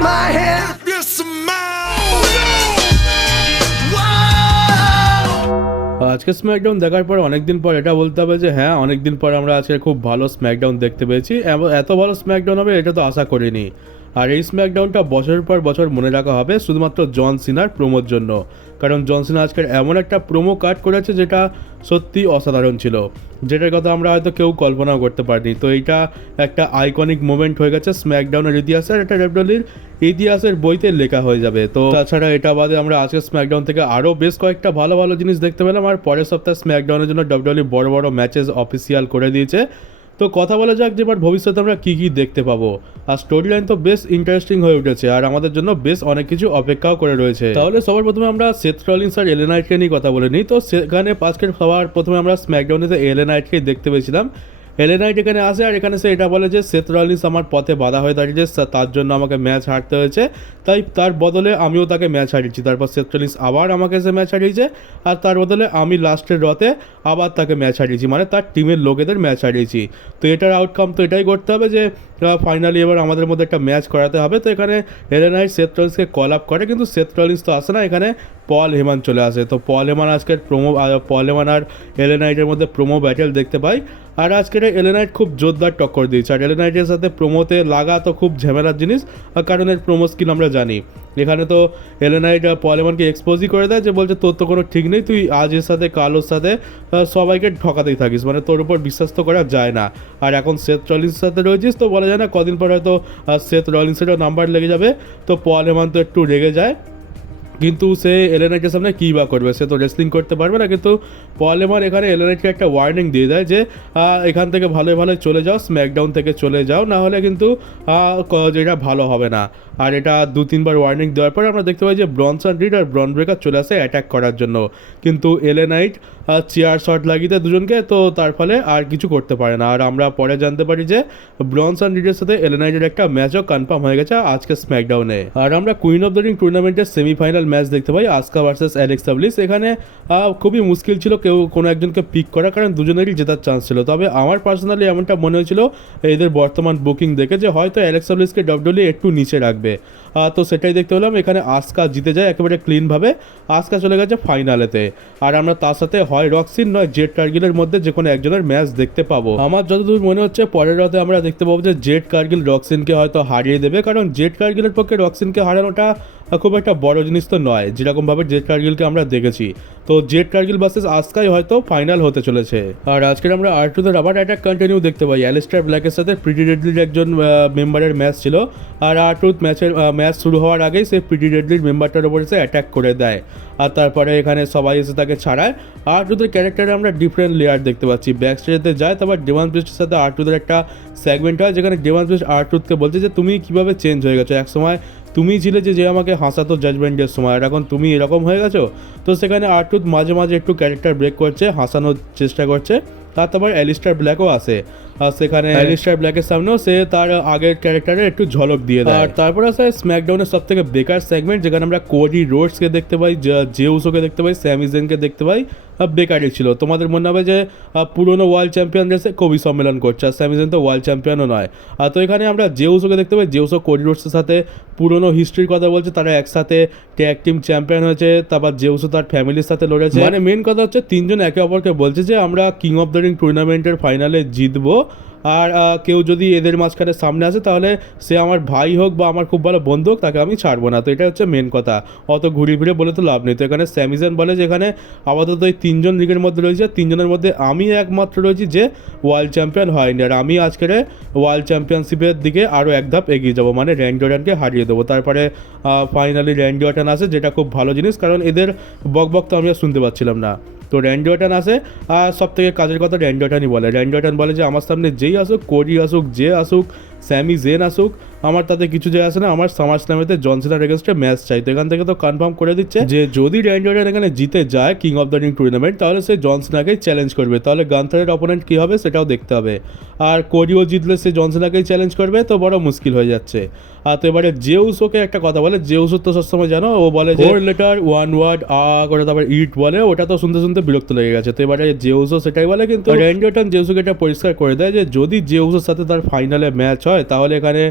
in my head. আজকে SmackDown দেখার পর অনেকদিন পর এটা বলতে হবে যে হ্যাঁ অনেকদিন পর আমরা আজকে খুব ভালো স্ম্যাকডাউন দেখতে পেয়েছি। এত ভালো স্ম্যাকডাউন হবে এটা তো আশা করিনি। আর এই স্ম্যাকডাউনটা বছরের পর বছর মনে রাখা হবে শুধুমাত্র জন সিনার প্রোমোর জন্য, কারণ জন সিনা আজকের এমন একটা প্রোমো কাট করেছে যেটা সত্যি অসাধারণ ছিল, যেটার কথা আমরা হয়তো কেউ কল্পনাও করতে পারিনি। তো এইটা একটা আইকনিক মোমেন্ট হয়ে গেছে স্ম্যাকডাউনের ইতিহাসে, এটা ডাব্লিউডব্লিউইর ইতিহাসের বইতে লেখা হয়ে যাবে। তো তাছাড়া এটা বাদে আমরা আজকে স্ম্যাকডাউন থেকে আরও বেশ কয়েকটা ভালো ভালো জিনিস দেখতে পেলাম। আর পরের সপ্তাহে স্ম্যাকডাউনের জন্য ডাব্লিউডব্লিউই বড় বড় ম্যাচেস অফিসিয়াল করে দিয়েছে। তো কথা বলা যাক যে এবার ভবিষ্যতে আমরা কী কী দেখতে পাবো। আর স্টোরি লাইন তো বেশ ইন্টারেস্টিং হয়ে উঠেছে আর আমাদের জন্য বেশ অনেক কিছু অপেক্ষাও করে রয়েছে। তাহলে সবার প্রথমে আমরা সেথ রলিন্স আর এলএ নাইটকে নিয়ে কথা বলে নিই। তো সেখানে আজকের সবার প্রথমে আমরা স্ম্যাকডাউনে এলএ নাইটকেই দেখতে পেয়েছিলাম। এলএ নাইট এখানে আসে আর এখানে সে এটা বলে যে সেথ রলিন্স আমার পথে বাধা হয়ে দাঁড়িয়েছে, তার জন্য আমাকে ম্যাচ হারতে হয়েছে, তাই তার বদলে আমিও তাকে ম্যাচ হারিয়েছি। তারপর সেথ রলিন্স আবার আমাকে সে ম্যাচ হারিয়েছে আর তার বদলে আমি লাস্টের রতে আবার তাকে ম্যাচ হারিয়েছি, মানে তার টিমের লোকেদের ম্যাচ হারিয়েছি। তো এটার আউটকাম তো এটাই করতে হবে যে ফাইনালি এবার আমাদের মধ্যে একটা ম্যাচ করাতে হবে। তো এখানে এলএ নাইট সেথ রলিন্সকে কল আপ করে, কিন্তু সেথ রলিন্স তো আসে না, এখানে পল হেমান চলে আসে। তো পল হেমান আজকের পল হেমান আর এলএ নাইটের মধ্যে প্রোমো ব্যাটেল দেখতে পাই। আর আজকের এলএ নাইট খুব জোরদার টক্কর দিয়েছে। আর এলএ নাইটের সাথে প্রোমোতে লাগা তো খুব ঝামেলার জিনিস, কারণ এর প্রোমো স্কিল আমরা জানি। এখানে তো এলএ নাইট পল হেমানকে এক্সপোজই করে দেয় যে বলছে তোর তো কোনো ঠিক নেই, তুই আজ এর সাথে কালোর সাথে সবাইকে ঠকাতেই থাকিস, মানে তোর উপর বিশ্বাস তো করা যায় না। আর এখন সেথ রলিন্সের সাথে রয়েছিস তো বলা যায় না কদিন পর হয়তো সেথ রলিন্সেরও নাম্বার লেগে যাবে। তো পল হেমান তো একটু রেগে যায়, কিন্তু সে এলএ নাইটের সামনে কী বা করবে, সে তো রেসলিং করতে পারবে না। কিন্তু পল হেমান এখানে এলএ নাইটকে একটা ওয়ার্নিং দিয়ে দেয় যে এখান থেকে ভালোই ভালোই চলে যাও, স্ম্যাকডাউন থেকে চলে যাও, না হলে কিন্তু যেটা ভালো হবে না। আর এটা 2-3বার ওয়ার্নিং দেওয়ার পরে আমরা দেখতে পাই যে ব্রনসন রিড আর ব্রন ব্রেকার চলে আসে অ্যাটাক করার জন্য, কিন্তু এলএ নাইট চেয়ার শট লাগিয়ে দেয় দুজনকে, তো তার ফলে আর কিছু করতে পারে না। আর আমরা পরে জানতে পারি যে ব্রনসন রিডের সাথে এলএ নাইটের একটা ম্যাচও কনফার্ম হয়ে গেছে আজকে স্ম্যাকডাউনে। আর আমরা কুইন অফ দ্য রিং টুর্নামেন্টের সেমিফাইনাল ম্যাচ দেখতে পাই আসকা ভার্সেস অ্যালেক্সা ব্লিস। এখানে খুবই মুশকিল ছিল কেউ কোনো একজনকে পিক করা, কারণ দুজনেরই জেতার চান্স ছিল। তবে আমার পার্সোনালি এমনটা মনে হয়েছিল এদের বর্তমান বুকিং দেখে যে হয়তো অ্যালেক্সা ব্লিসকে ডাব্লিউডব্লিউই একটু নিচে রাখবে। তো সেটাই দেখতে পেলাম, এখানে আসকা জিতে যায় একেবারে ক্লিনভাবে, আসকা চলে গেছে ফাইনালেতে। আর আমরা তার সাথে হয় রক্সিন নয় জেড কার্গিলের মধ্যে যে কোনো একজনের ম্যাচ দেখতে পাবো। আমার যতদূর মনে হচ্ছে পরের রাতে আমরা দেখতে পাবো যে জেড কার্গিল রক্সিনকে হয়তো হারিয়ে দেবে, কারণ জেড কার্গিলের পক্ষে রক্সিনকে হারানোটা খুব একটা বড় জিনিস তো নয়, যেরকমভাবে জেড কার্গিলকে আমরা দেখেছি। তো জেড কার্গিল ভার্সেস আসকাই হয়তো ফাইনাল হতে চলেছে। আর আজকের আমরা R2-তে রাবার অ্যাটাক কন্টিনিউ দেখতে পাই। অ্যালিস্টার ব্ল্যাকের সাথে প্রিটি ডেডলির একজন মেম্বারের ম্যাচ ছিল, আর R2 ম্যাচ শুরু হওয়ার আগেই সে প্রিটি ডেডলির মেম্বারটার উপর এসে অ্যাটাক করে দেয়। আর তারপরে এখানে সবাই এসে তাকে ছাড়ায়। R2-দের ক্যারেক্টারে আমরা ডিফারেন্ট লেয়ার দেখতে পাচ্ছি। ব্যাক স্টেজেতে যায়, তারপর ডেভান প্রিস্টের সাথে R2-দের একটা সেগমেন্ট হয় যেখানে ডেভান প্রিস্ট R2-কে বলছে যে তুমি কীভাবে চেঞ্জ হয়ে গেছো, এক সময় তুমি ছিলে যে আমাকে হাসাতো জাজমেন্টের সময়, আর এখন তুমি এরকম হয়ে গেছো। তো সেখানে R2 মাঝে মাঝে একটু ক্যারেক্টার ব্রেক করছে, হাসানোর চেষ্টা করছে। তারপর অ্যালিস্টার ব্ল্যাকও আসে, আর সেখানে অ্যালিস্টার ব্ল্যাকের সামনেও সে তার আগের ক্যারেক্টারে একটু ঝলক দিয়ে দেয়। আর তারপর আসে স্ম্যাকডাউনের সব থেকে বেকার সেগমেন্ট, যেখানে আমরা কোডি রোডসকে দেখতে পাই, জে উসোকে দেখতে পাই, স্যামি জেনকে দেখতে পাই। বেকারই ছিল। তোমাদের মনে হবে যে পুরনো ওয়ার্ল্ড চ্যাম্পিয়ন রেসে কবি সম্মেলন করছে, আর স্যামি জেন তো ওয়ার্ল্ড চ্যাম্পিয়নও নয়। তো এখানে আমরা জে উসোকে দেখতে পাই, জে উসো কোডি রোডসের সাথে পুরনো হিস্ট্রির কথা বলছে, তারা একসাথে ট্যাগ টিম চ্যাম্পিয়ন হয়েছে, তারপর জে উসো তার ফ্যামিলির সাথে লড়েছে। মানে মেন কথা হচ্ছে তিনজন একে অপরকে বলছে যে আমরা কিং অফ দ্য রিং টুর্নামেন্টের ফাইনালে জিতবো, আর কেউ যদি এদের মাঝখানে সামনে আসে তাহলে সে আমার ভাই হোক বা আমার খুব ভালো বন্ধু হোক, তাকে আমি ছাড়বো না। তো এটা হচ্ছে মেন কথা, অত ঘুরি ফিরে বলে তো লাভ নেই। তো এখানে স্যামি জেন বলে যে এখানে আপাতত এই তিনজন লিগের মধ্যে রয়েছে, তিনজনের মধ্যে আমি একমাত্র রয়েছি যে ওয়ার্ল্ড চ্যাম্পিয়ন হয়নি, আর আমি আজকের ওয়ার্ল্ড চ্যাম্পিয়নশিপের দিকে আরও এক ধাপ এগিয়ে যাবো, মানে র্যান্ডি অর্টনকে হারিয়ে দেবো। তারপরে ফাইনালি র্যান্ডি অর্টন আসে, যেটা খুব ভালো জিনিস, কারণ এদের বক তো আমি আর শুনতে পাচ্ছিলাম না। তো র্যান্ডি অর্টন আসে, আর সব থেকে কাজের কথা র্যান্ডি অর্টনই বলে। র্যান্ডি অর্টন বলে যে আমার সামনে যেই আসুক, কোডি আসুক, যে আসুক, স্যামি জেন আসুক, আমার তাতে কিছু যায় আসে না, আমার সামার স্ল্যামেতে জন সিনার এগেনস্টে ম্যাচ চাই। তো এখান থেকে তো কনফার্ম করে দিচ্ছে যে যদি র্যান্ডি অর্টন এখানে জিতে যায় king of the ring tournament, তাহলে সে জন সিনাকেই চ্যালেঞ্জ করবে। তাহলে গান্থারের অপোনেন্ট কী হবে সেটাও দেখতে হবে। আর কোডিও জিতলে সে জন সিনাকেই চ্যালেঞ্জ করবে, তো বড় মুশকিল হয়ে যাচ্ছে। তো এবারে জে উসোকে একটা কথা বলে, জে উসো তো সবসময় জানো ও বলে 4 লেটার 1 ওয়ার্ড করে তারপর ইট বলে, ওটা তো শুনতে শুনতে বিরক্ত লেগে গেছে। তো এবারে জে উসো সেটাই বলে, কিন্তু র্যান্ডি অর্টন জে উসোকে এটা পরিষ্কার করে দেয় যে যদি জে উসোর সাথে তার ফাইনালে ম্যাচ হয় হয় তাহলে এখানে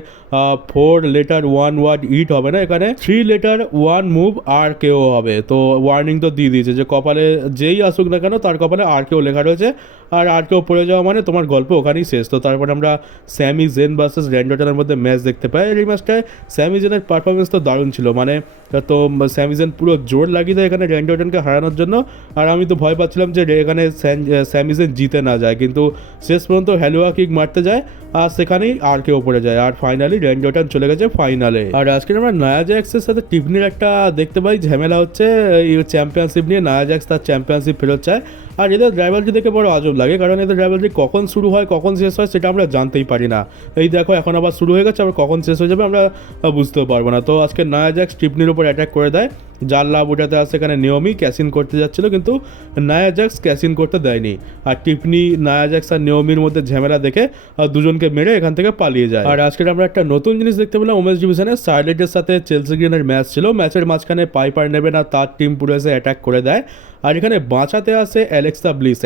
4 লেটার 1 ওয়ার্ড ইট হবে না, এখানে 3 লেটার 1 মুভ আর কেও হবে। তো ওয়ার্নিং তো দিয়ে দিয়েছে যে কপালে যেই আসুক না কেন তার কপালে আর কেও লেখা রয়েছে, আর কেউ পড়ে যাওয়া মানে তোমার গল্প ওখানেই শেষ। তো তারপরে আমরা স্যামি জেন ভার্সেস র্যান্ডি অর্টনের মধ্যে ম্যাচ দেখতে পাই। এই ম্যাচটায় স্যামি জেনের পারফরমেন্স তো দারুণ ছিল, মানে তো স্যামি জেন পুরো জোর লাগিয়ে দেয় এখানে র্যান্ডি অর্টনকে হারানোর জন্য। আর আমি তো ভয় পাচ্ছিলাম যে এখানে স্যামি জেন জিতে না যায়, কিন্তু শেষ পর্যন্ত হ্যালোয়া কিক মারতে যায় আর সেখানেই আর কেউ পড়ে যায়, আর ফাইনালি র্যান্ডি অর্টন চলে গেছে ফাইনালে। আর আজকে আমরা নায়া জ্যাক্সের সাথে টিফনির একটা দেখতে পাই ঝামেলা হচ্ছে, এই চ্যাম্পিয়নশিপ নিয়ে নায়া জ্যাক্স তার চ্যাম্পিয়নশিপ ফেরত চায়। আর এদের রাইভালরি দেখে বড় আজব লাগে, কারণ এদের রাইভালরি কখন শুরু হয় কখন শেষ হয় সেটা আমরা জানতেই পারি না। এই দেখো এখন আবার শুরু হয়ে গেছে, আবার কখন শেষ হয়ে যাবে আমরা বুঝতেও পারবো না। তো আজকে নায়া জ্যাক্স টিফনির উপর অ্যাটাক করে দেয়, যার লাভ ওঠাতে আসে এখানে নিয়মি ক্যাসিন করতে যাচ্ছিল, কিন্তু নায়া জ্যাক্স ক্যাসিন করতে দেয়নি। আর টিফনি নায়া জ্যাক্স আর নিয়মির মধ্যে ঝামেলা দেখে দুজনকে মেরে এখান থেকে পালিয়ে যায়। আর আজকে আমরা একটা নতুন জিনিস দেখতে পেলাম, ওমেন্স ডিভিশনে শার্লেটের সাথে চেলসি গ্রিনের ম্যাচ ছিল। ম্যাচের মাঝখানে পাইপার নেবে না তার টিম পুরো এসে অ্যাটাক করে দেয়, আর এখানে বাঁচাতে আসে অ্যালেক্সা ব্লিস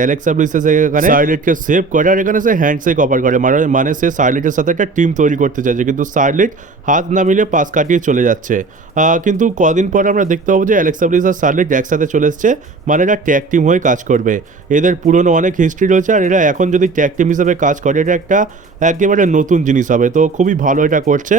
এসে এখানে শার্লেটকে সেভ করে, আর এখানে সে হ্যান্ডশেক অফার করে, মানে সে শার্লেটের সাথে একটা টিম তৈরি করতে চাইছে, কিন্তু শার্লেট হাত না মিলে পাস কাটিয়ে চলে যাচ্ছে। কিন্তু কদিন পর আমরা দেখতে পাবো যে অ্যালেক্সা ব্লিস আর শার্লেট একসাথে চলে এসছে, মানে এরা ট্যাগ টিম হয়ে কাজ করবে। এদের পুরনো অনেক হিস্ট্রি রয়েছে, আর এরা এখন যদি ট্যাগ টিম হিসাবে কাজ করে এটা একটা একেবারে নতুন জিনিস হবে। তো খুবই ভালো এটা করছে।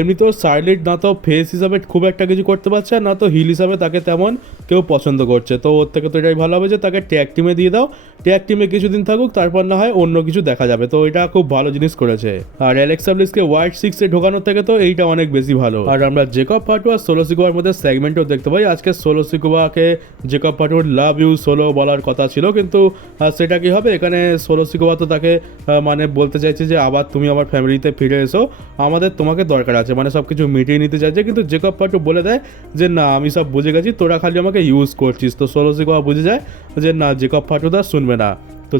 এমনিতেও শার্লেট না তো ফেস হিসাবে খুব একটা কিছু করতে পারছে, না তো হিল হিসাবে তাকে তেমন কেউ পছন্দ করছে। তো ওর থেকে তো এটাই ভালো হবে যে তাকে ট্যাগ টিমে দিয়ে দাও, ট্যাগ টিমে কিছুদিন থাকুক, তারপর না হয় অন্য কিছু দেখা যাবে। তো এটা খুব ভালো জিনিস করেছে। আর অ্যালেক্সা ব্লিসকে হোয়াইট 6-এ ঢোকানোর থেকে তো এইটা অনেক বেশি ভালো। আর আমরা জেকব ফাটু আর সোলো সিকোবার মধ্যে সেগমেন্টও দেখতে পাই। আজকে সোলো সিকোবাকে জেকব ফাটুর লাভ ইউ সোলো বলার কথা ছিল, কিন্তু সেটা কি হবে, এখানে সোলো সিকোবা তো তাকে মানে বলতে চাইছে যে আবার তুমি আমার ফ্যামিলিতে ফিরে এসো, আমাদের তোমাকে দরকার আছে, মানে সব কিছু মিটিয়ে নিতে চাইছে। কিন্তু জেকব ফাটু বলে দেয় যে না আমি সব বুঝে গেছি, তোরা খালি আমাকে ইউজ করছিস। তো সোলো সিকোবা বুঝে যায় যে না জেকব ফাটু দা শুনবে না। তো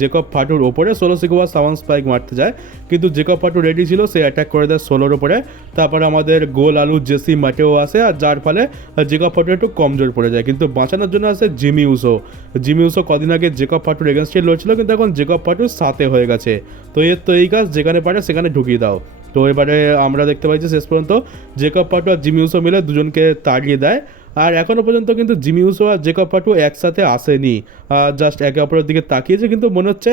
জেকব ফাটুর ওপরে সোলো সিকোবা সাওয়ান স্পাইক মারতে যায়, কিন্তু জেকব ফাটু রেডি ছিল, সে অ্যাটাক করে দেয় সোলোর ওপরে। তারপরে আমাদের গোল আলু জেসি মাটেও আসে, আর যার ফলে জেকব ফাটু একটু কমজোর পড়ে যায়। কিন্তু বাঁচানোর জন্য আসে জিমি উসো কদিন আগে জেকব ফাটুর এগেনস্টে লড়ছিল, কিন্তু এখন জেকব ফাটুর সাথে হয়ে গেছে। তো এর তো এই কাজ যেখানে পারে সেখানে ঢুকিয়ে দাও। তো এবারে আমরা দেখতে পাই যে শেষ পর্যন্ত জেকব ফাটু আর জিমি উসো মিলে দুজনকে তাড়িয়ে দেয়। আর এখনও পর্যন্ত কিন্তু জিমি উসো আর জেকব ফাটু একসাথে আসেনি, জাস্ট একে অপরের দিকে তাকিয়েছে, কিন্তু মনে হচ্ছে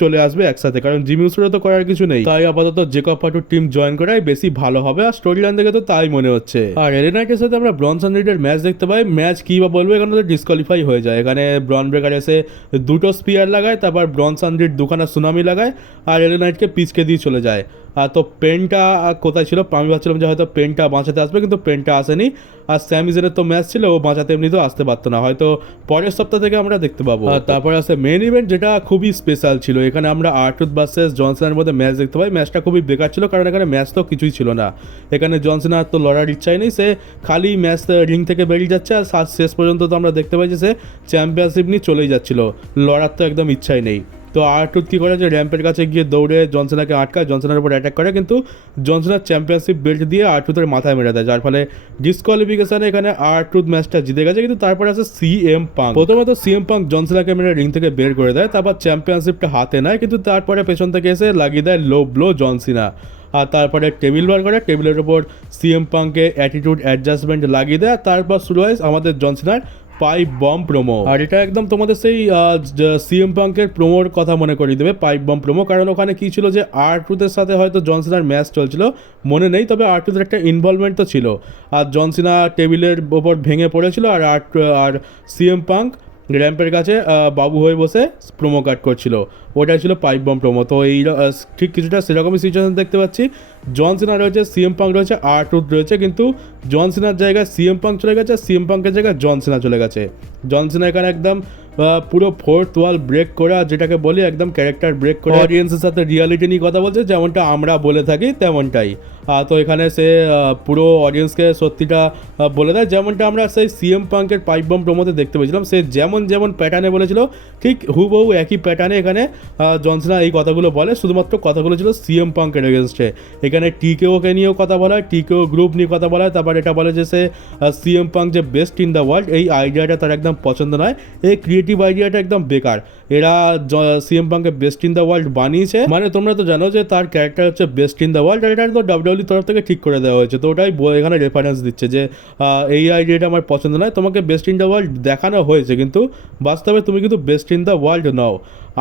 চলে আসবে একসাথে, কারণ জিমি উসোর তো করার কিছু নেই। তাই আপাতত জেকব ফাটুর টিম জয়েন করাই বেশি ভালো হবে, আর স্টোরি লাইন দেখে তো তাই মনে হচ্ছে। আর এলএ নাইটের সাথে আমরা ব্রনসন রিডের ম্যাচ দেখতে পাই। ম্যাচ কী বা বলবো, এখানে তো ডিসকোয়ালিফাই হয়ে যায়। এখানে ব্রন ব্রেকার এসে দুটো স্পিয়ার লাগায়, তারপর ব্রনসন রিড দুখানা সুনামি লাগায়, আর এলএ নাইটকে পিচকে দিয়ে চলে যায়। তো পেনটা কোথায় ছিল, আমি ভাবছিলাম যে হয়তো পেনটা বাঁচাতে আসবে, কিন্তু পেনটা আসেনি। আর স্যামি জেনের তো ম্যাচ ছিল, ও বাঁচাতে এমনিতেও আসতে পারতো না, হয়তো পরের সপ্তাহ থেকে আমরা দেখতে পাবো। তারপরে আসে মেন ইভেন্ট, যেটা খুবই স্পেশাল ছিল। এখানে আমরা আর্টুথ ভার্সেস জনসনের মধ্যে ম্যাচ দেখতে পাই। ম্যাচটা খুবই বেকার ছিল, কারণ এখানে ম্যাচ তো কিছুই ছিল না। এখানে জনসনের তো লড়ার ইচ্ছাই নেই, সে খালি ম্যাচ রিং থেকে বেরিয়ে যাচ্ছে, আর শেষ পর্যন্ত তো আমরা দেখতে পাই যে সে চ্যাম্পিয়নশিপ নিয়ে চলেই যাচ্ছিল, লড়ার তো একদম ইচ্ছাই নেই। তো আর্টুথ কী করে যে র্যাম্পের কাছে গিয়ে দৌড়ে জনসনাকে আটকায়, জনসনের উপর অ্যাটাক করে, কিন্তু জনসনার চ্যাম্পিয়নশিপ বেল্ট দিয়ে আর্টুথের মাথায় মেরে দেয়, যার ফলে ডিসকোয়ালিফিকেশনে এখানে আর্টুথ ম্যাচটা জিতে গেছে। কিন্তু তারপরে আছে সিএম পাঙ্ক। প্রথমত সিএম পাঙ্ক জনসনাকে মেরে রিং থেকে বের করে দেয়, তারপর চ্যাম্পিয়নশিপটা হাতে নেয়, কিন্তু তারপরে পেছন থেকে এসে লাগিয়ে দেয় লো ব্লো জনসিনা। আর তারপরে টেবিল বার করে, টেবিলের ওপর সিএম পাঙ্কে অ্যাটিটিউড অ্যাডজাস্টমেন্ট লাগিয়ে দেয়। তারপর শুরু হয় আমাদের জনসিনার পাইপ বম প্রোমো। আর এটা একদম তোমাদের সেই সিএম পাঙ্কের প্রোমোর কথা মনে করিয়ে দেবে, পাইপ বম প্রোমো। কারণ ওখানে কী ছিল যে আর্টুথের সাথে হয়তো জনসিনার ম্যাচ চলছিল, মনে নেই, তবে আর্টুথের একটা ইনভলভমেন্ট তো ছিল। আর জনসিনা টেবিলের ওপর ভেঙে পড়েছিল, আর সিএম পাঙ্ক র্যাম্পের কাছে বাবু হয়ে বসে প্রোমো কাট করছিল, ওটাই ছিল পাইপ বম প্রোমো। তো এই ঠিক কিছুটা সেরকমই সিচুয়েশন দেখতে পাচ্ছি। জন সিনা রয়েছে, সিএম পাঙ্ক রয়েছে, আর্টুথ রয়েছে, কিন্তু জন সিনার জায়গায় সিএম পাঙ্ক চলে গেছে, সিএম পাঙ্কের জায়গায় জন সিনা চলে গেছে। জন সিনা এখানে একদম পুরো ফোর্থ ওয়াল ব্রেক করে, যেটাকে বলি একদম ক্যারেক্টার ব্রেক করে অডিয়েন্সের সাথে রিয়ালিটি নিয়ে কথা বলছে, যেমনটা আমরা বলে থাকি তেমনটাই। তো এখানে সে পুরো অডিয়েন্সকে সত্যিটা বলে দেয়, যেমনটা আমরা সেই সিএম পাঙ্কের পাইপ বম প্রোমোতে দেখতে পেয়েছিলাম। সে যেমন প্যাটার্নে বলেছিল, ঠিক হুবহু একই প্যাটার্নে এখানে জনসিনা এই কথাগুলো বলে, শুধুমাত্র কথাগুলো ছিল সিএম পাঙ্কের এগেনস্টে। এখানে টিকেওকে নিয়েও কথা বলা হয়, টিকেও গ্রুপ নিয়ে কথা বলা হয়, তারপর এটা বলে যে সে সিএম পাঙ্ক যে বেস্ট ইন দ্য ওয়ার্ল্ড, এই আইডিয়াটা তার একদম পছন্দ নয়, এই ক্রিয়েটিভ আইডিয়াটা একদম বেকার। এরা সিএম পাঙ্কে বেস্ট ইন দ্য ওয়ার্ল্ড বানিয়েছে, মানে তোমরা তো জানো যে তার ক্যারেক্টার হচ্ছে বেস্ট ইন দ্য ওয়ার্ল্ড, আর এটা তো ডাব্লিউডব্লিউই তরফ থেকে ঠিক করে দেওয়া হয়েছে। তো ওটাই এখানে রেফারেন্স দিচ্ছে যে এই আইডিয়াটা আমার পছন্দ নয়, তোমাকে বেস্ট ইন দ্য ওয়ার্ল্ড দেখানো হয়েছে কিন্তু বাস্তবে তুমি কিন্তু বেস্ট ইন দ্য ওয়ার্ল্ড নাও।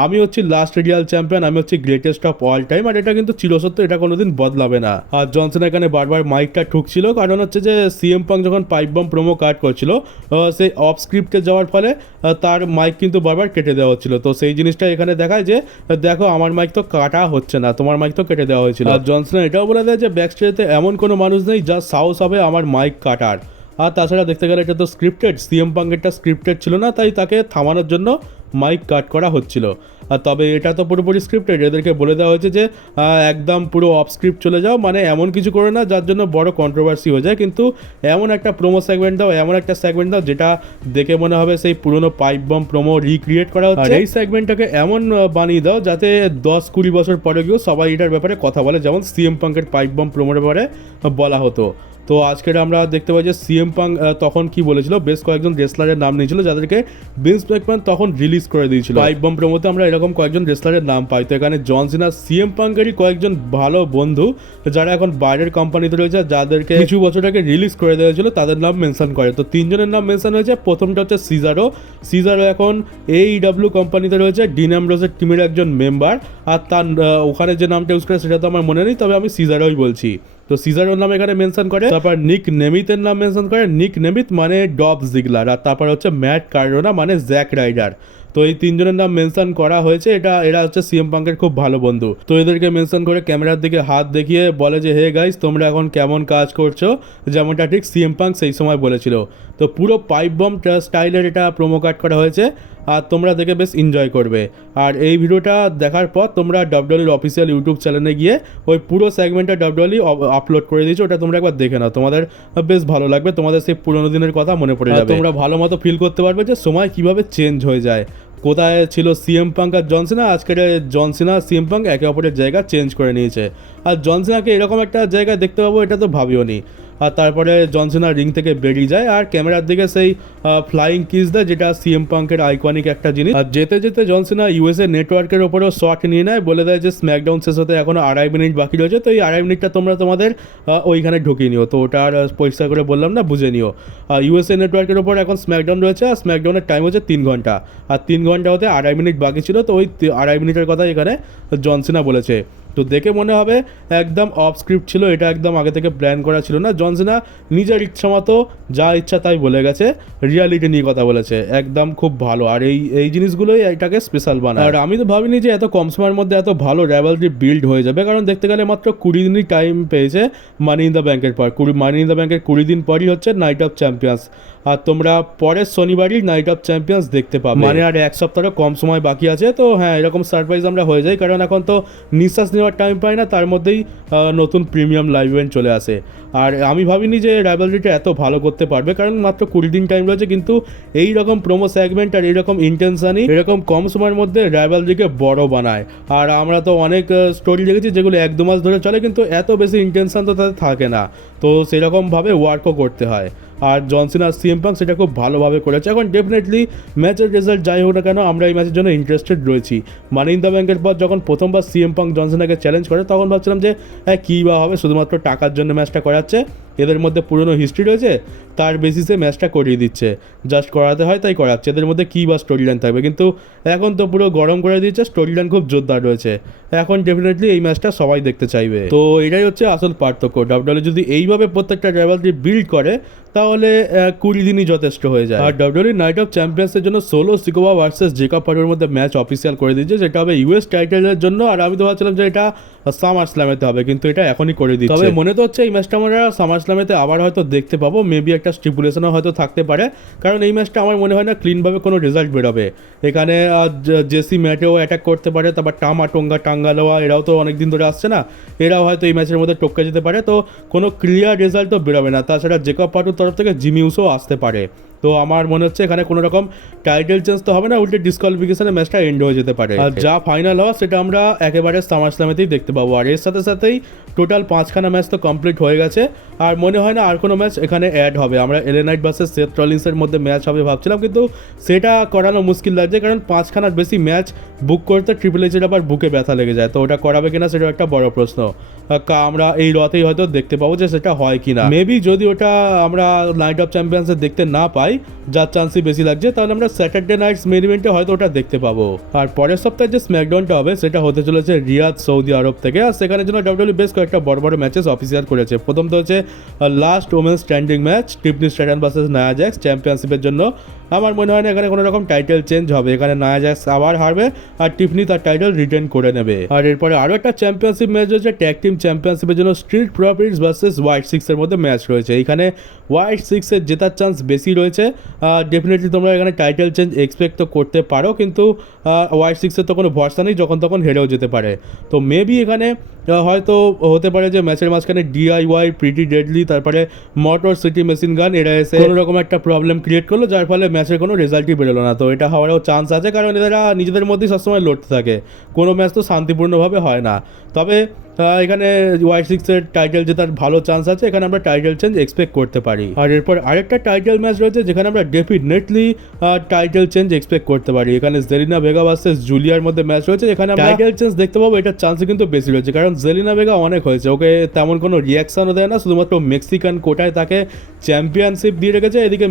আমি হচ্ছি লাস্ট রিয়াল চ্যাম্পিয়ন, আমি হচ্ছি গ্রেটেস্ট অফ অল টাইম, আর এটা কিন্তু চিরসত্য, এটা কোনোদিন বদলাবে না। আর জনসন এখানে বারবার মাইকটা ঠুকছিল, কারণ হচ্ছে যে সিএম পাঙ্ক যখন পাইপ বম প্রোমো কাট করছিল সেই অফ স্ক্রিপ্টে যাওয়ার ফলে তার মাইক কিন্তু বারবার কেটে দেওয়া হচ্ছিল। তো সেই জিনিসটা এখানে দেখায় যে দেখো আমার মাইক তো কাটা হচ্ছে না, তোমার মাইক তো কেটে দেওয়া হয়েছিল। আর জনসন এটাও বলে দেয় যে ব্যাকস্টেজে এমন কোনো মানুষ নেই যা সাহস হবে আমার মাইক কাটার। আর তাছাড়া দেখতে গেলে এটা তো স্ক্রিপ্টেড, সিএম পাঙ্কেরটা স্ক্রিপ্টেড ছিল না, তাই তাকে থামানোর জন্য মাইক কাট করা হচ্ছিল। আর তবে এটা তো পুরোপুরি স্ক্রিপ্টেড, এদেরকে বলে দেওয়া হয়েছে যে একদম পুরো অফ স্ক্রিপ্ট চলে যাও, মানে এমন কিছু করে না যার জন্য বড় কন্ট্রোভার্সি হয়ে যায়, কিন্তু এমন একটা প্রোমো সেগমেন্ট দাও, এমন একটা সেগমেন্ট দাও যেটা দেখে মনে হবে সেই পুরোনো পাইপ বম প্রোমো রিক্রিয়েট করা হচ্ছে। আর এই সেগমেন্টটাকে এমন বানিয়ে দাও যাতে 10-20 বছর পরে গিয়েও সবাই এটার ব্যাপারে কথা বলে, যেমন সিএম পাঙ্কের পাইপ বম প্রোমোর ব্যাপারে বলা হতো। তো আজকের আমরা দেখতে পাই যে সিএম পাঙ্ক তখন কি বলেছিল, বেশ কয়েকজন রেসলারের নাম নিয়েছিল যাদেরকে ভিন্স ম্যাকম্যান তখন রিলিজ করে দিয়েছিল। পাইপ বম প্রোমোতে আমরা এরকম কয়েকজন রেসলারের নাম পাই। তো এখানে জন সিনা সিএম পাঙ্কেরই কয়েকজন ভালো বন্ধু যারা এখন বাইরের কোম্পানিতে রয়েছে, যাদেরকে কিছু বছর আগে রিলিজ করে দেওয়া হয়েছিল, তাদের নাম মেনশন করে। তো 3 জনের নাম মেনশন হয়েছে। প্রথমটা হচ্ছে সিজারো এখন AEW কোম্পানিতে রয়েছে, ডিন অ্যামব্রোসের টিমের একজন মেম্বার। আর তার ওখানে যে নামটা ইউজ করে সেটা তো আমার মনে নেই, তবে আমি সিজারোই বলছি। তো সিজারোর নাম এখানে মেনশন করে। তারপর নিক নেমিথের নাম মেনশন করে, নিক নেমিথ মানে ডব জিগলার। আর তারপর হচ্ছে ম্যাট কার্ডোনা মানে জ্যাক রাইডার। তো এই 3 জনের নাম মেনশন করা হয়েছে। এরা হচ্ছে সিএম পাঙ্কের খুব ভালো বন্ধু। তো এদেরকে মেনশন করে ক্যামেরার দিকে হাত দেখিয়ে বলে যে হে গাইস, তোমরা এখন কেমন কাজ করছো, যেমনটা ঠিক সিএম পাঙ্ক সেই সময় বলেছিল। তো পুরো পাইপ বম স্টাইলের এটা প্রোমো কাট করা হয়েছে, আর তোমরা দেখে বেশ এনজয় করবে। আর এই ভিডিওটা দেখার পর তোমরা ডাব্লিউডব্লিউইর অফিসিয়াল ইউটিউব চ্যানেলে গিয়ে ওই পুরো সেগমেন্টটা ডাব্লিউডব্লিউই আপলোড করে দিয়েছে, ওটা তোমরা একবার দেখে নাও, তোমাদের বেশ ভালো লাগবে, তোমাদের সেই পুরোনো দিনের কথা মনে পড়ে যাবে। তোমরা ভালো মতো ফিল করতে পারবে যে সময় কিভাবে চেঞ্জ হয়ে যায়। কোথায় ছিল সিএম পাঙ্ক আর জন সিনা, আজকের জন সিনা সিএম পাঙ্ক একে অপরের জায়গা চেঞ্জ করে নিয়েছে। আর জন সিনাকে এরকম একটা জায়গায় দেখতে পাবো এটা তো ভাবিও নি। আর তারপরে জন সিনা রিং থেকে বেরিয়ে যায় আর ক্যামেরার দিকে সেই ফ্লাইং কিস দেয়, যেটা সিএম পাঙ্কের আইকনিক একটা জিনিস। আর যেতে যেতে জন সিনা ইউএসএ নেটওয়ার্কের ওপরেও শট নিয়ে নেয়, বলে দেয় যে স্ম্যাকডাউন শেষ হতে এখনো 2.5 মিনিট বাকি রয়েছে, তো এই 2.5 মিনিটটা তোমরা তোমাদের ওইখানে ঢুকিয়ে নিও। তো ওটা আর পরিষ্কার করে বললাম না, বুঝে নিও। ইউএসএ নেটওয়ার্কের ওপর এখন স্ম্যাকডাউন রয়েছে, আর স্ম্যাকডাউনের টাইম হচ্ছে 3 ঘন্টা, আর 3 ঘন্টা হতে 2.5 মিনিট বাকি ছিল। তো ওই 2.5 মিনিটের কথা এখানে জন সিনা বলেছে। তো দেখে মনে হবে একদম অফ স্ক্রিপ্ট ছিল, এটা একদম আগে থেকে প্ল্যান করা ছিল না। জন সিনা নিজের ইচ্ছা মতো যা ইচ্ছা তাই বলে গেছে, রিয়ালিটি নিয়ে কথা বলেছে, একদম খুব ভালো। আর এই জিনিসগুলোই এটাকে স্পেশাল বানায়। আর আমি তো ভাবিনি যে এত কম সময়ের মধ্যে এত ভালো রাইভালরি বিল্ড হয়ে যাবে, কারণ দেখতে গেলে মাত্র 20 দিনই টাইম পেয়েছে মানি ইন দ্য ব্যাংকের পর। মানি ইন দ্য ব্যাংকের 20 দিন পরই হচ্ছে নাইট অফ চ্যাম্পিয়ন্স, আর তোমরা পরের শনিবারই নাইট অফ চ্যাম্পিয়ন্স দেখতে পাবে, মানে আর 1 সপ্তাহেরও কম সময় বাকি আছে। তো হ্যাঁ, এরকম সারপ্রাইজ আমরা হয়ে যাই, কারণ এখন তো নিঃশ্বাস নেওয়ার টাইম পাই না, তার মধ্যেই নতুন প্রিমিয়াম লাইভ ইভেন্ট চলে আসে। আর আমি ভাবিনি যে রাইভালরিটা এত ভালো করতে পারবে, কারণ মাত্র 20 দিন টাইম রয়েছে, কিন্তু এই রকম প্রোমো সেগমেন্ট আর এইরকম ইন্টেনশনই এরকম কম সময়ের মধ্যে রাইভালরিকে বড় বানায়। আর আমরা তো অনেক স্টোরি দেখেছি যেগুলো 1-2 মাস ধরে চলে, কিন্তু এত বেশি ইন্টেনশন তো তাদের থাকে না, তো সেরকমভাবে ওয়ার্কও করতে হয়। আর জন সিনা আর সিএম পাঙ্ক সেটা খুব ভালোভাবে করেছে। এখন ডেফিনেটলি ম্যাচের রেজাল্ট যাই হোক না কেন, আমরা এই ম্যাচের জন্য ইন্টারেস্টেড রয়েছি। মানি ইন দ্য ব্যাংকের পর যখন প্রথমবার সিএম পাঙ্ক জন সিনাকে চ্যালেঞ্জ করে, তখন ভাবছিলাম যে হ্যাঁ কী বা হবে, শুধুমাত্র টাকার জন্য ম্যাচটা করাচ্ছে, এদের মধ্যে পুরনো হিস্ট্রি রয়েছে, তার বেসিসে ম্যাচটা করিয়ে দিচ্ছে, জাস্ট করাতে হয় তাই করাচ্ছে, এদের মধ্যে কী বা স্টোরি লাইন থাকবে। কিন্তু এখন তো পুরো গরম করে দিচ্ছে, স্টোরি লাইন খুব জোরদার রয়েছে, এখন ডেফিনেটলি এই ম্যাচটা সবাই দেখতে চাইবে। তো এটাই হচ্ছে আসল পার্থক্য। ডাব্লিউডব্লিউই যদি এইভাবে প্রত্যেকটা রাইভালরি বিল্ড করে, তাহলে 20 দিনই যথেষ্ট হয়ে যায়। আর ডাব্লিউডব্লিউই নাইট অফ চ্যাম্পিয়ন্সের জন্য সোলো সিকোয়া ভার্সেস জেকব ফার্ডের মধ্যে ম্যাচ অফিসিয়াল করে দিয়েছে, যেটা হবে ইউএস টাইটেলের জন্য। আর আমি তো ভাবছিলাম যে এটা সামার স্ল্যামেতে হবে, কিন্তু এটা এখনই করে দিচ্ছে। তবে মনে তো হচ্ছে এই ম্যাচটা আমরা সামার স্ল্যামেতে আবার হয়তো দেখতে পাবো, মেবি একটা স্টিপুলেশনও হয়তো থাকতে পারে, কারণ এই ম্যাচটা আমার মনে হয় না ক্লিনভাবে কোনো রেজাল্ট বেরোবে। এখানে জেসি ম্যাটেও অ্যাটাক করতে পারে, তারপর টাঙ্গালোয়া এরাও তো অনেকদিন ধরে আসছে না, এরাও হয়তো এই ম্যাচের মধ্যে টপকে যেতে পারে। তো কোনো ক্লিয়ার রেজাল্ট তো বেরোবে না। তাছাড়া জেকব ফার্ডের তরফ থেকে জিমি উসও আসতে পারে। তো আমার মনে হচ্ছে এখানে কোনো রকম টাইটেল চেঞ্জ তো হবে না, উল্টে ডিসকোয়ালিফিকেশনে ম্যাচটা এন্ড হয়ে যেতে পারে। আর যা ফাইনাল হওয়া সেটা আমরা একেবারে সামার স্ল্যামেতেই দেখতে পাবো। আর এর সাথে সাথেই টোটাল 5খানা ম্যাচ তো কমপ্লিট হয়ে গেছে, আর মনে হয় না আর কোনো ম্যাচ এখানে অ্যাড হবে। আমরা এলএ নাইট ভার্সেস সেথ রলিন্সের মধ্যে ম্যাচ হবে ভাবছিলাম, কিন্তু সেটা করানো মুশকিল লাগছে, কারণ 5খানার বেশি ম্যাচ বুক করতে ট্রিপল এইচের আবার বুকে ব্যথা লেগে যায়। তো ওটা করাবে কিনা সেটা একটা বড় প্রশ্ন। আমরা এই রতেই হয়তো দেখতে পাবো যে সেটা হয় কিনা। মেবি যদি ওটা আমরা নাইট অফ চ্যাম্পিয়ন্সে দেখতে না পাই, যার চান্সই বেশি লাগছে, তাহলে আমরা স্যাটারডে নাইটস মেন ইভেন্টে হয়তো ওটা দেখতে পাবো। আর পরের সপ্তাহে যে স্ম্যাকডাউনটা হবে সেটা হতে চলেছে রিয়াদ, সৌদি আরব থেকে। আর সেখানের জন্য ডাব্লিউডব্লিউ বেশ কয়েকটা বড় বড় ম্যাচেস অফিসিয়াল করেছে। প্রথম তো হচ্ছে last women standing match, Tiffany Stratton versus Nia Jax চ্যাম্পিয়নশিপের জন্য। আমার মনে হয় না এখানে কোনো রকম টাইটেল চেঞ্জ হবে, এখানে নায়া জ্যাক্স আবার হারবে আর টিফনি তার টাইটেল রিটেন করে নেবে। আর এরপরে আরও একটা চ্যাম্পিয়নশিপ ম্যাচ রয়েছে ট্যাগ টিম চ্যাম্পিয়নশিপের জন্য, স্ট্রিট প্রফিটস ভার্সেস হোয়াইট সিক্সের মধ্যে ম্যাচ রয়েছে। এইখানে হোয়াইট সিক্সের জেতার চান্স বেশি রয়েছে। ডেফিনেটলি তোমরা এখানে টাইটেল চেঞ্জ এক্সপেক্ট তো করতে পারো, কিন্তু হোয়াইট সিক্সের তো কোনো ভরসা নেই, যখন তখন হেরেও যেতে পারে। তো মেবি এখানে হয়তো হতে পারে যে ম্যাচের মাঝখানে ডিআইওয়াই, প্রিটি ডেডলি, তারপরে মোটর সিটি মেশিন গান এরা এসে কোনো রকম একটা প্রবলেম ক্রিয়েট করলো, যার ফলে ম্যাচের কোনো রেজাল্টই বেরোলো না। তো এটা হওয়ারও চান্স আছে, কারণ এরা নিজেদের মধ্যেই সবসময় লড়তে থাকে, কোনো ম্যাচ তো শান্তিপূর্ণভাবে হয় না। তবে এখানে হোয়াইট সিক্সের টাইটেল জেতার ভালো চান্স আছে, এখানে আমরা টাইটেল চেঞ্জ এক্সপেক্ট করতে পারি। আর এরপর আরেকটা টাইটেল ম্যাচ রয়েছে যেখানে আমরা ডেফিনেটলি টাইটেল চেঞ্জ এক্সপেক্ট করতে পারি। এখানে জেলিনা ভেগা ভার্সেস জুলিয়ার মধ্যে ম্যাচ রয়েছে, এখানে আমরা টাইটেল চেঞ্জ দেখতে পাবো। এটার চান্স কিন্তু বেশি রয়েছে, কারণ জেলিনা ভেগা অনেক হয়েছে, ওকে তেমন কোনো রিয়াকশনও দেয় না, শুধুমাত্র মেক্সিকান কোটায় তাকে চ্যাম্পিয়নশিপ দিয়ে রেখেছে। এদিকে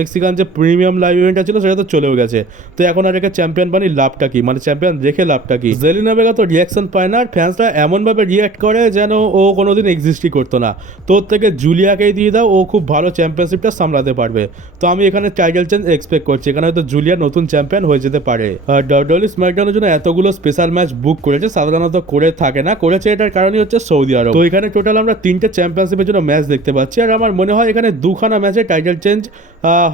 মেক্সিকান যে প্রিমিয়াম লাইভ ইভেন্টটা ছিল সেটা তো চলেও গেছে। তো এখন আর একে চ্যাম্পিয়ন বানিয়ে লাভটা কি, মানে চ্যাম্পিয়ন রেখে লাভটা কি? জেলিনা ভেগা তো রিয়াকশন পায় না, আর ফ্যান্সরা এমনভাবে রিয়াক্ট করে যেন ও কোনোদিন এক্সিস্টই করতো না। তোর থেকে জুলিয়াকেই দিয়ে দাও, ও খুব ভালো চ্যাম্পিয়নশিপটা সামলাতে পারবে। তো আমি এখানে টাইটেল চেঞ্জ এক্সপেক্ট করছি, এখানে হয়তো জুলিয়া নতুন চ্যাম্পিয়ন হয়ে যেতে পারে। ডাব্লিউডব্লিউ স্ম্যাকডাউনের জন্য এতগুলো স্পেশাল ম্যাচ বুক করেছে, সাধারণত করে থাকে না, করেছে এটার কারণই হচ্ছে সৌদি আরব। তো এখানে টোটাল আমরা 3টে চ্যাম্পিয়নশিপের জন্য ম্যাচ দেখতে পাচ্ছি, আর আমার মনে হয় এখানে 2খানা ম্যাচে টাইটেল চেঞ্জ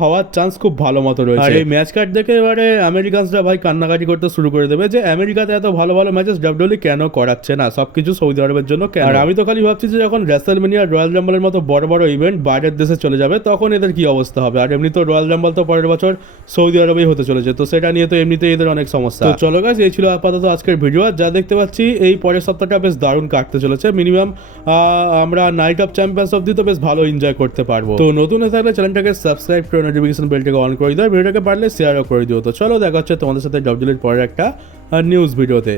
হওয়ার চান্স খুব ভালো মতো রয়েছে। আর এই ম্যাচ কার্ড দেখে এবারে আমেরিকানসরা ভাই কান্নাকাটি করতে শুরু করে দেবে যে আমেরিকাতে এত ভালো ভালো ম্যাচেস ডাব্লিউডব্লিউ কেন করাচ্ছে না, সবকিছু সৌদি আরবের জন্য কেন? আর আমি তো খালি ভাবছি যে যখন রেসলম্যানিয়া, রয়্যাল রাম্বলের মতো বড় বড় ইভেন্ট বাইরের দেশে চলে যাবে, তখন এদের কি অবস্থা হবে। আর এমনি তো রয়্যাল রাম্বল তো পরের বছর সৌদি আরবেই হতে চলেছে, তো সেটা নিয়ে তো এমনিতেই এদের অনেক সমস্যা। তো চলো গাইস, এই ছিল আপাতত আজকের ভিডিও। আর যা দেখতে পাচ্ছি এই পরের সপ্তাহটা বেশ দারুণ কাটতে চলেছে। মিনিমাম আমরা নাইট অফ চ্যাম্পিয়ন্স অব্দি তো বেশ ভালো এনজয় করতে পারবো। তো নতুন হয়ে থাকলে চ্যানেলটাকে সাবস্ক্রাইব করে নোটিফিকেশন বেলটাকে অন করে দিও, ভিডিওটাকে পারলে শেয়ারও করে দিও। তো চলো দেখা হচ্ছে তোমাদের সাথে ডাব্লিউডব্লিউর পরের একটা নিউজ ভিডিওতে।